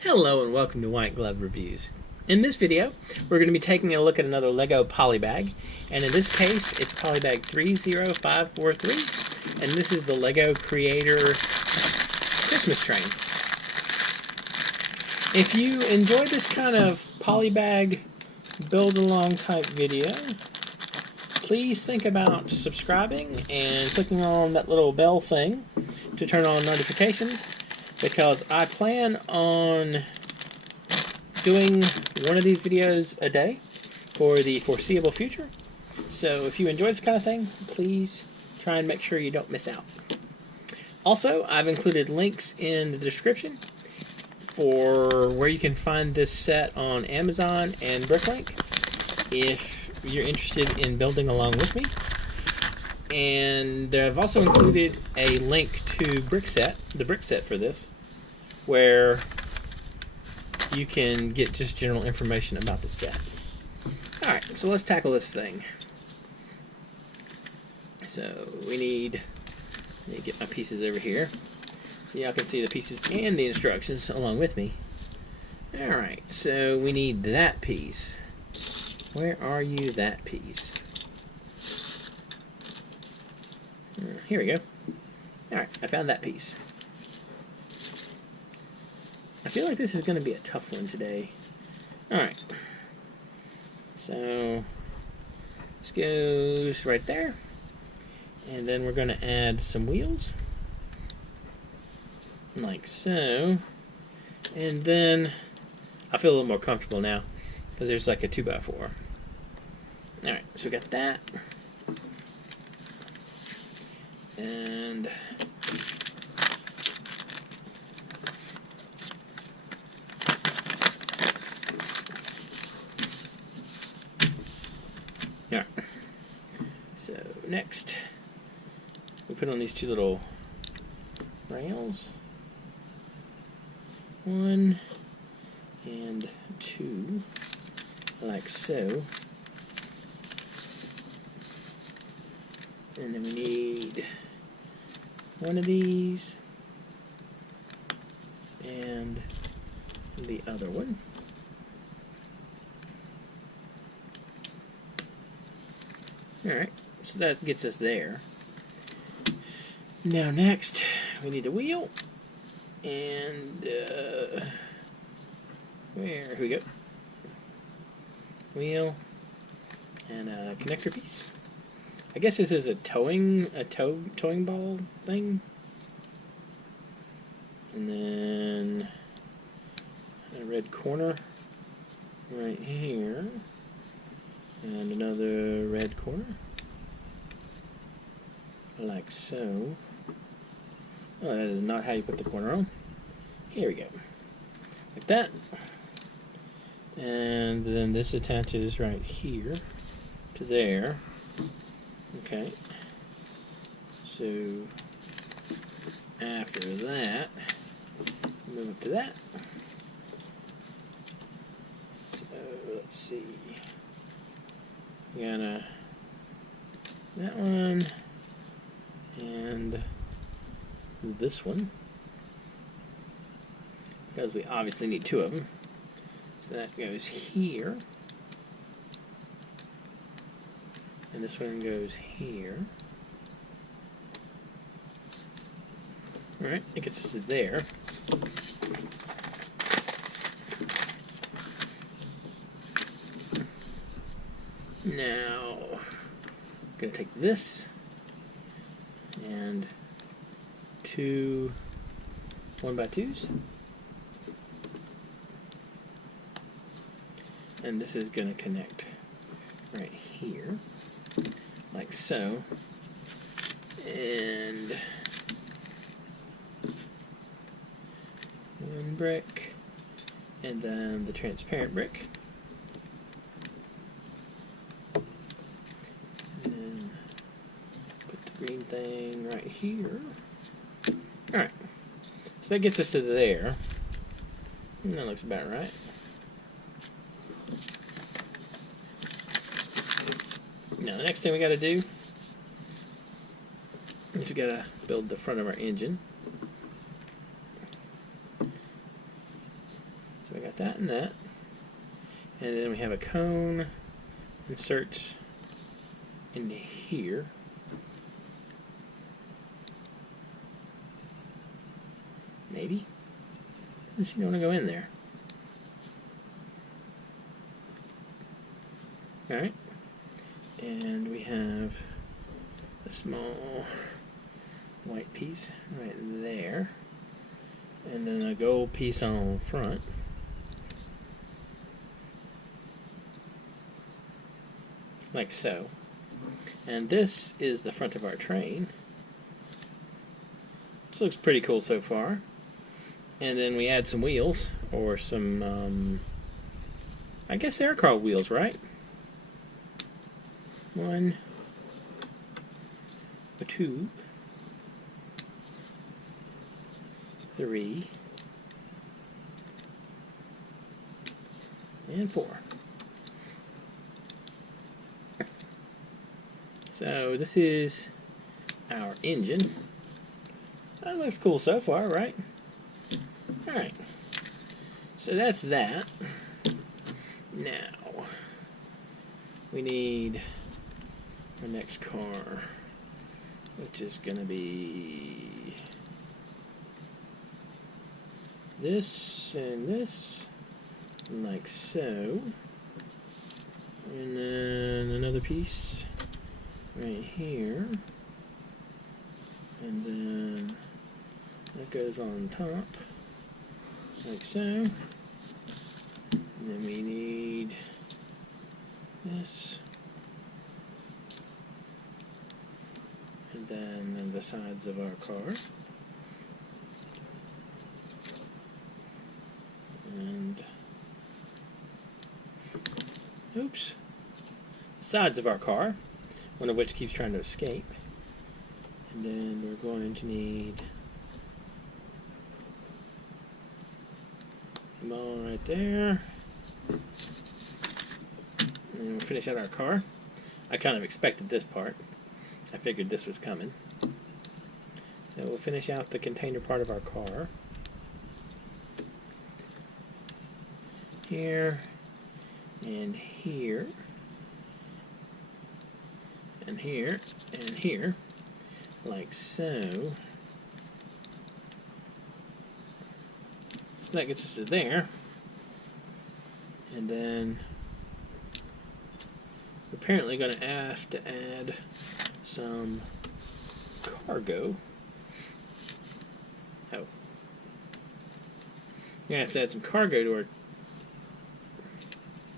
Hello and welcome to White Glove Reviews. In this video, we're going to be taking a look at another LEGO Polybag, and in this case, it's Polybag 30543, and this is the LEGO Creator Christmas Train. If you enjoy this kind of Polybag build-along type video, please think about subscribing and clicking on that little bell thing to turn on notifications, because I plan on doing one of these videos a day for the foreseeable future. So if you enjoy this kind of thing, please try and make sure you don't miss out. Also, I've included links in the description for where you can find this set on Amazon and Bricklink if you're interested in building along with me. And I've also included a link to the brick set for this, where you can get just general information about the set. Alright, so let's tackle this thing. So let me get my pieces over here so y'all can see the pieces and the instructions along with me. Alright, so we need that piece. Where are you, that piece? Here we go. Alright, I found that piece. I feel like this is going to be a tough one today. Alright. So, this goes right there. And then we're going to add some wheels. Like so. And then, I feel a little more comfortable now, because there's like a 2x4. Alright, so we got that. And yeah. So next, we put on these two little rails. 1 and 2, like so. And then we need one of these and the other one. Alright, so that gets us there. Now next, we need a wheel, and here we go. Wheel and a connector piece. I guess this is a towing ball thing. And then a red corner right here. And another red corner. Like so. Oh, that is not how you put the corner on. Here we go. Like that. And then this attaches right here to there. Okay, so after that, move up to that. So let's see, we got that one and this one, because we obviously need two of them. So that goes here. And this one goes here. Alright, it gets us to there. Now, I'm going to take this and two 1x2s. And this is going to connect right here. Like so, and one brick, and then the transparent brick, and then put the green thing right here. Alright, so that gets us to there, and that looks about right. Now the next thing we got to do is we got to build the front of our engine. So we got that and that. And then we have a cone inserts into here. Maybe. Doesn't seem to want to go in there. Alright. And we have a small white piece right there. And then a gold piece on the front. Like so. And this is the front of our train. This looks pretty cool so far. And then we add some wheels, or some, I guess they're called wheels, right? 1, 2, 3, and 4. So this is our engine. That looks cool so far, right? Alright. So that's that. Now, we need our next car, which is going to be this and this, like so. And then another piece right here. And then that goes on top, like so. And then we need this. And then the sides of our car. And oops. Sides of our car, one of which keeps trying to escape. And then we're going to need a ball right there. And then we'll finish out our car. I kind of expected this part. I figured this was coming. So we'll finish out the container part of our car. Here, and here, and here, and here, like so. So that gets us to there. And then we're apparently going to have to add some cargo. Oh. We're going to have to add some cargo to our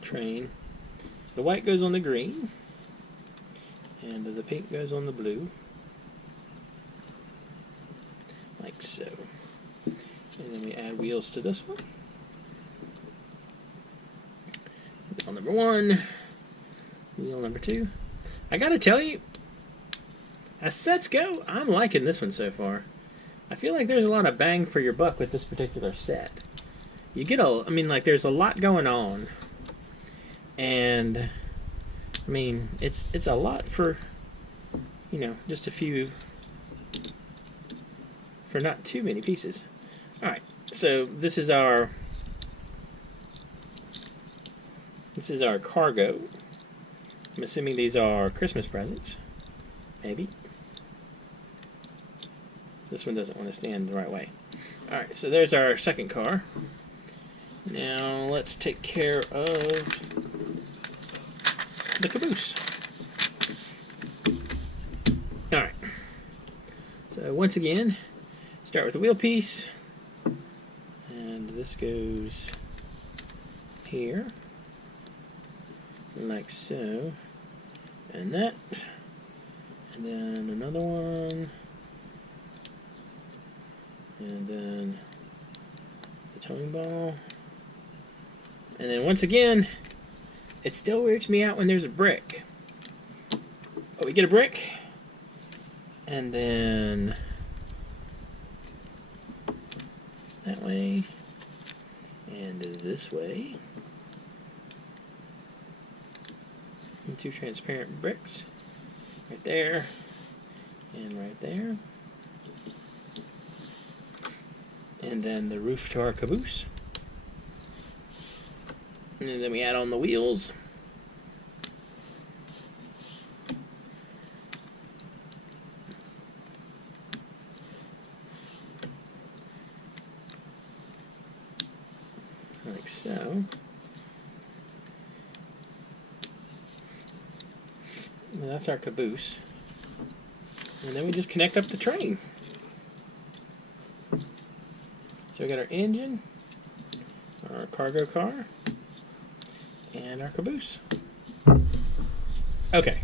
train. So the white goes on the green, and the pink goes on the blue, like so. And then we add wheels to this one. Wheel number 1, wheel number 2. I gotta tell you, as sets go, I'm liking this one so far. I feel like there's a lot of bang for your buck with this particular set. You get I mean, like, there's a lot going on. And I mean, it's a lot for, you know, just a few, for not too many pieces. Alright, so this is our cargo. I'm assuming these are Christmas presents. Maybe. This one doesn't want to stand the right way. Alright, so there's our second car. Now let's take care of the caboose. Alright. So once again, start with the wheel piece. And this goes here. Like so. And that. And then another one. And then the towing ball. And then once again, it still weirds me out when there's a brick. But we get a brick, and then that way, and this way. And 2 transparent bricks, right there, and right there. And then the roof to our caboose. And then we add on the wheels. Like so. And that's our caboose. And then we just connect up the train. So we got our engine, our cargo car, and our caboose. Okay.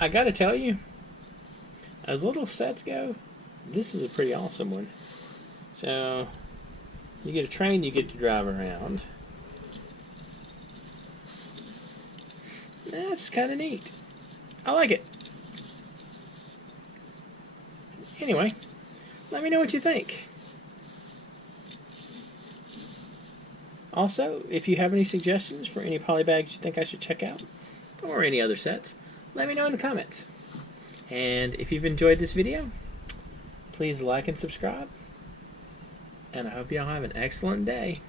I gotta tell you, as little sets go, this is a pretty awesome one. So, you get a train you get to drive around. That's kind of neat. I like it. Anyway, let me know what you think. Also, if you have any suggestions for any polybags you think I should check out, or any other sets, let me know in the comments. And if you've enjoyed this video, please like and subscribe. And I hope y'all have an excellent day.